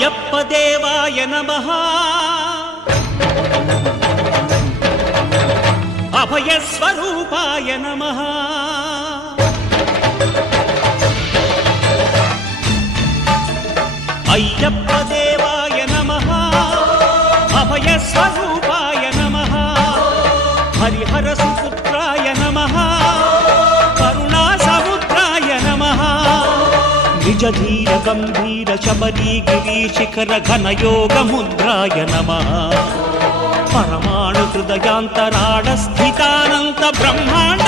అయ్యప్ప దేవాయ నమః అభయ స్వరూపాయ నమః అయ్యప్ప దేవాయ నమః అభయ స్వరూపాయ నమః హరిహర సుపుత్రాయ నమః కరుణా సముద్రాయ నమః నిజ ధీర గంభీర శబరీ గిరి శిఖర ఘన యోగ ముద్రాయ నమః పరమాణు హృదయాంతరాళ స్థితానంత బ్రహ్మాండ